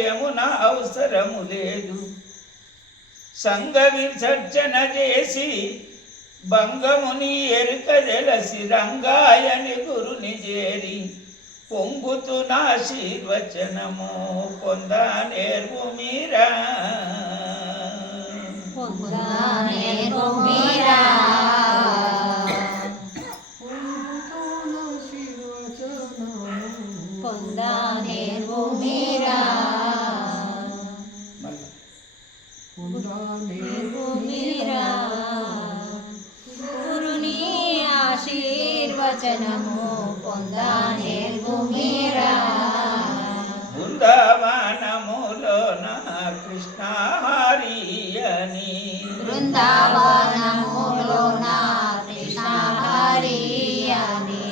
గంగయమున అవసరము లేదు. సంగ విసర్జన చేసి భంగముని ఎరుక తెలిసి రంగాయని గురుని చేరి పొంగుతునాశీర్వచనము పొందా నేర్వు మీరా. గురుని ఆశీర్వచనము పొందా నేర్వు మీరా. బృందావనములోన కృష్ణ హరి అని బృందావనములోన కృష్ణ హరి అని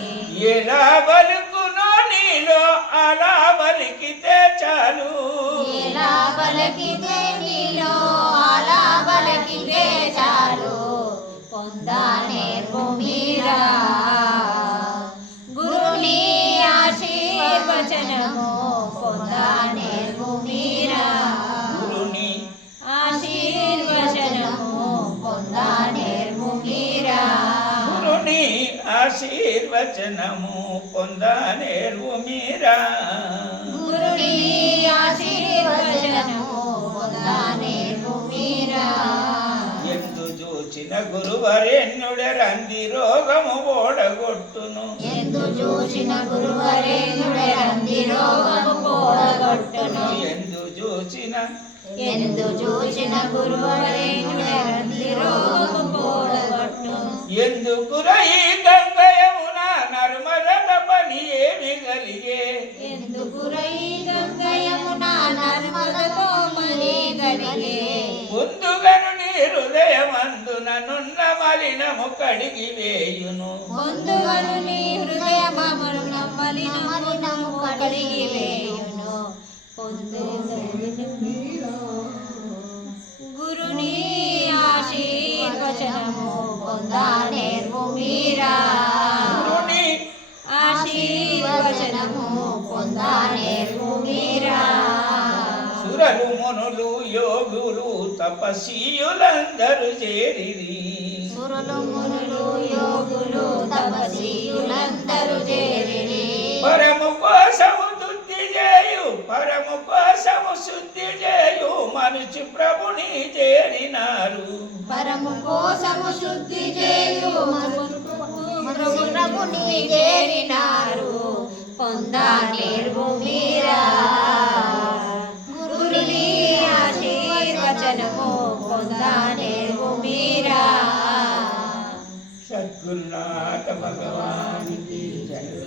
ఎలా పలుకునో నీలో అలా పలికితే చాలు. ఎలా పలికితే నీలో అలా పలికితే చాలు పొందా నేర్వు మీరా. గురుని ఆశీర్వచనము పొందా నేర్వు మీరా. గురుని ఆశీర్వచనము పొందా నేర్వు మీరా. గురుని ఆశీర్వచనము పొందా నేర్వు మీరా. గురుని ఆశీర్వచనము పొందా నేర్వు మీరా. ఎందు చూచిన గురువరేణ్యుడరంది రోగము ఓడగొట్టును. ఎందు చూసిన గురువరేణ్యుడరంది రోగము ఓడగొట్టును. ఎందు చూచిన గురువరేణ్యుడరంది రోగము ఓడగొట్టును. ఎందుకురై గంగయమున నర్మద పని ఏమి కలిగే. ఎందుకురై గంగయమున నర్మదతో పని కలిగే. ముందుగను నీ హృదయమందున నున్న మలినము కడిగి వేయును. ముందుగను నీ హృదయమమున మలినము కడిగి వేయును. గురుని ఆశీర్వచనము పొందా నేర్వు మీరా. గురుని ఆశీర్వచనము పొందా నేర్వు మీరా. సురలు మునులు యోగులు తపస్సీయులందరూ చేరిరి. సురులు మునులు యోగులు తపస్సీయులందరూ చేరిరి. పరము కోసము శుద్ధి చేయు పరము కోసము శుద్ధి చేయు మనిషి ప్రభుని చేరినారు. పరము కోసము శుద్ధి చేయు ప్రభుని చేరినారు పొందా నేర్వు మీరా. గురుని ఆశీర్వచనము పొందా నేర్వు మీరా. సద్గురునాథ భగవానికి జయ.